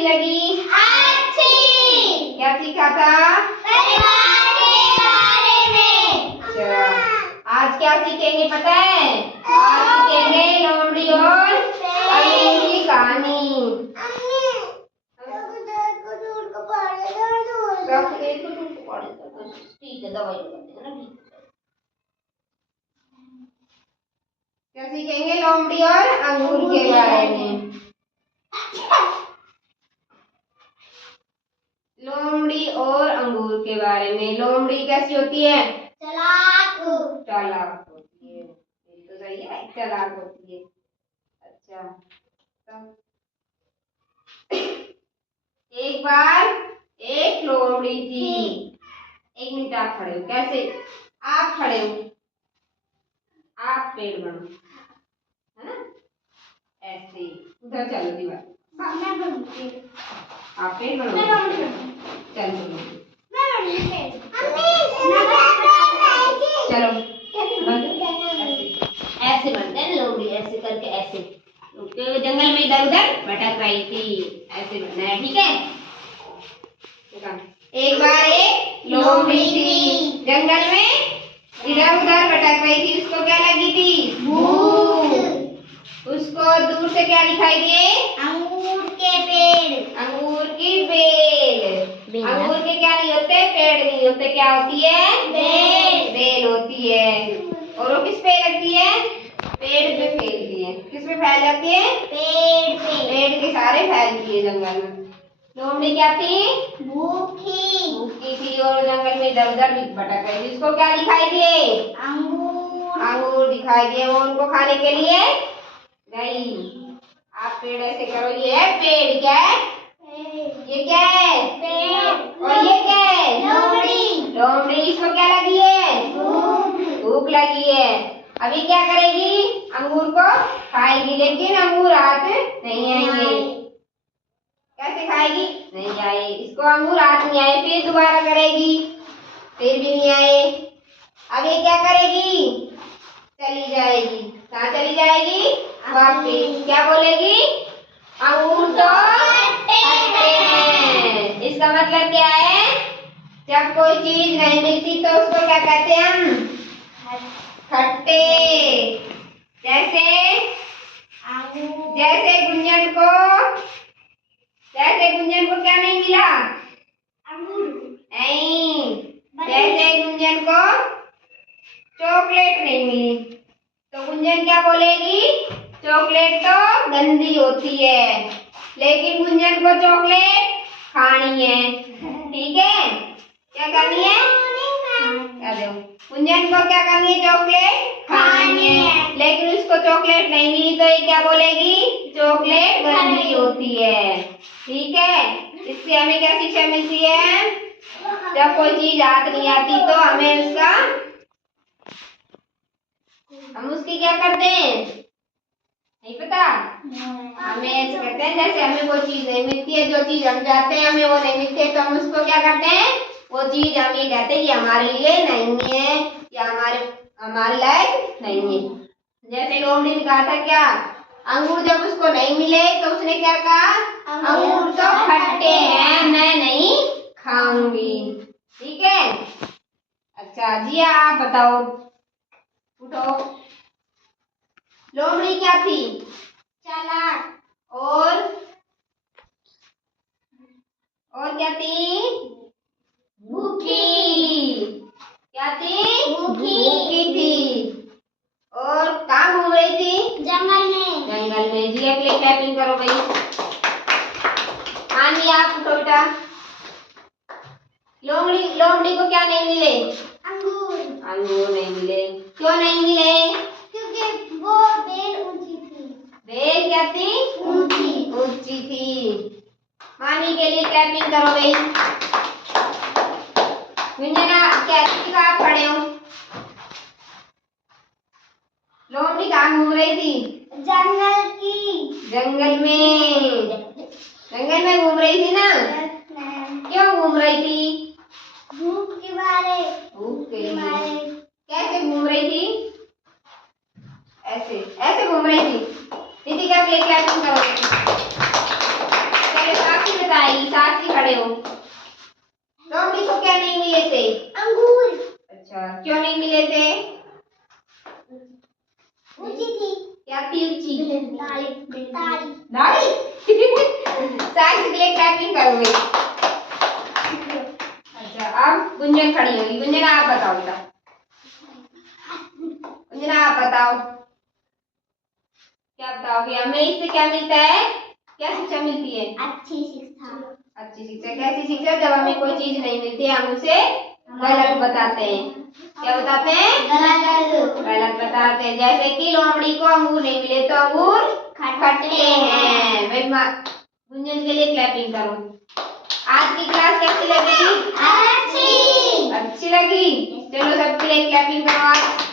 कैसी लगी? अच्छी। क्या सीखा था? परिवार के बारे में। अच्छा, आज क्या सीखेंगे पता है? आज सीखेंगे लोमड़ी और अंगूर की कहानी। ठीक है, दवाई लगाते हैं ना। क्या सीखेंगे? लोमड़ी और अंगूर के बारे में। लोमड़ी और अंगूर के बारे में। लोमड़ी कैसी होती है? चालाक। चालाक होती है। ये तो सही है, चालाक होती है। अच्छा, तो एक बार एक लोमड़ी थी। एक मिनट, आप खड़े हो कैसे? आप खड़े हो, आप पेड़ बनो, है ना? ऐसे उधर चलो दीवार। आप पेड़ बनो। चलो चलो ऐसे बनते हैं लोमड़ी, ऐसे करके ऐसे। तो जंगल में इधर उधर भटक रही थी, ऐसे बनना है, ठीक है? एक बार एक लोमड़ी थी, जंगल में इधर उधर भटक रही थी। उसको क्या लगी थी? भूख। उसको दूर से क्या दिखाई दिए? अंगूर के पेड़। अंगूर की बेल। अंगूर के क्या नहीं होते? पेड़ नहीं होते। क्या होती है? बेल। बेल होती है। और वो किस पे लगती है? पेड़ पे फैलती है। किस पे फैल जाती है? पेड़ पे। पेड़ के सारे फैलती है जंगल में। लोमड़ी क्या थी? भूखी। भूखी थी और जंगल में इधर उधर भटक रही थी। उसको क्या दिखाई दिए? अंगूर। अंगूर दिखाई दिए। वो उनको खाने के लिए गई। आप पेड़ ऐसे करो, ये है पेड़। क्या है? ये क्या है? पेड़। और ये क्या है? लोमड़ी। लोमड़ी। इसको क्या लगी है? भूख। भूख लगी है। अभी क्या करेगी? अंगूर को खाएगी, लेकिन अंगूर हाथ नहीं आएंगे। कैसे खाएगी? नहीं आए। इसको अंगूर हाथ नहीं आए। फिर दोबारा करेगी, फिर भी नहीं आए। अब ये क्या करेगी? चली जाएगी। कहाँ चली जाएगी? वापिस। क्या बोलेगी? अंगूर तो खट्टे हैं। इसका मतलब क्या है? जब कोई चीज नहीं मिलती तो उसको क्या कहते हैं हम? खट्टे। जैसे गुंजन को क्या नहीं मिला? अंगूर नहीं। जैसे गुंजन को चॉकलेट नहीं मिली तो गुंजन क्या बोलेगी? चॉकलेट तो गंदी होती है, लेकिन गुंजन को चॉकलेट खानी है। ठीक है? क्या करनी है? गुंजन को क्या करनी है? चॉकलेट खानी है, लेकिन उसको चॉकलेट नहीं मिली तो ये क्या बोलेगी? चॉकलेट गंदी होती है। ठीक है? इससे हमें क्या शिक्षा मिलती है? जब कोई चीज हाथ नहीं आती तो हम उसकी क्या करते हैं? नहीं पता? हमें ऐसे करते हैं, जैसे हमें वो चीज नहीं मिलती है, जो चीज हम चाहते हैं हमें वो नहीं मिलती है, तो हम उसको क्या करते हैं? वो चीज हम ये कहते हैं ये हमारे लिए नहीं है, या हमारे लायक नहीं है। जैसे लोमड़ी ने कहा था क्या? अंगूर जब उसको नहीं मिले तो उसने क्या कहा? अंगूर तो खट्टे हैं, मैं नहीं खाऊंगी। ठीक है? अच्छा जिया, आप बताओ, उठो। लोमड़ी क्या थी? चालाक। और क्या थी? भूखी। क्या थी? भूखी थी। और कहाँ घूम रही थी? जंगल में। जंगल में। जिया के लिए क्लैपिंग करो भाई। आनी, आप उठो बेटा। लोमड़ी को क्या नहीं मिले? अंगूर नहीं मिले। क्यों नहीं मिले? क्योंकि वो बेल ऊंची थी। बेल क्या थी? ऊंची थी। मानी के लिए क्लैपिंग करो भाई। गुंजना कैसी आप खड़े हो? लोमड़ी कहाँ घूम रही थी? जंगल में घूम रही थी ना? क्यों घूम रही थी? भूख के मारे। कैसे घूम रही थी? ऐसे घूम रही थी। दीदी क्या क्लैपिंग करो। चलो साक्षी बताएगी। साक्षी खड़े हो। लोमड़ी को क्या नहीं मिले थे? अंगूर। अच्छा, क्यों नहीं मिले थे? ऊंची थी। क्या थी ऊंची? दाढ़ी। दाढ़ी। साक्षी के लिए क्लैपिंग करोगे। अच्छा, अब गुंजन खड़ी होगी। गुंजन आप बताओ बेटा। गुंजन आप बताओ, क्या बताओगे? हमें इससे क्या मिलता है? क्या शिक्षा मिलती है? अच्छी शिक्षा। अच्छी शिक्षा। कैसी शिक्षा? जब हमें कोई चीज नहीं मिलती है हम उसे गलत बताते हैं। क्या बताते हैं? गलत बताते हैं। जैसे कि लोमड़ी को अंगूर नहीं मिले तो अंगूर खट्टे हैं। गुंजन के लिए क्लैपिंग करो। आज की क्लास कैसी लगी? अच्छी। अच्छी लगी। चलो सबके लिए क्लैपिंग करो आज।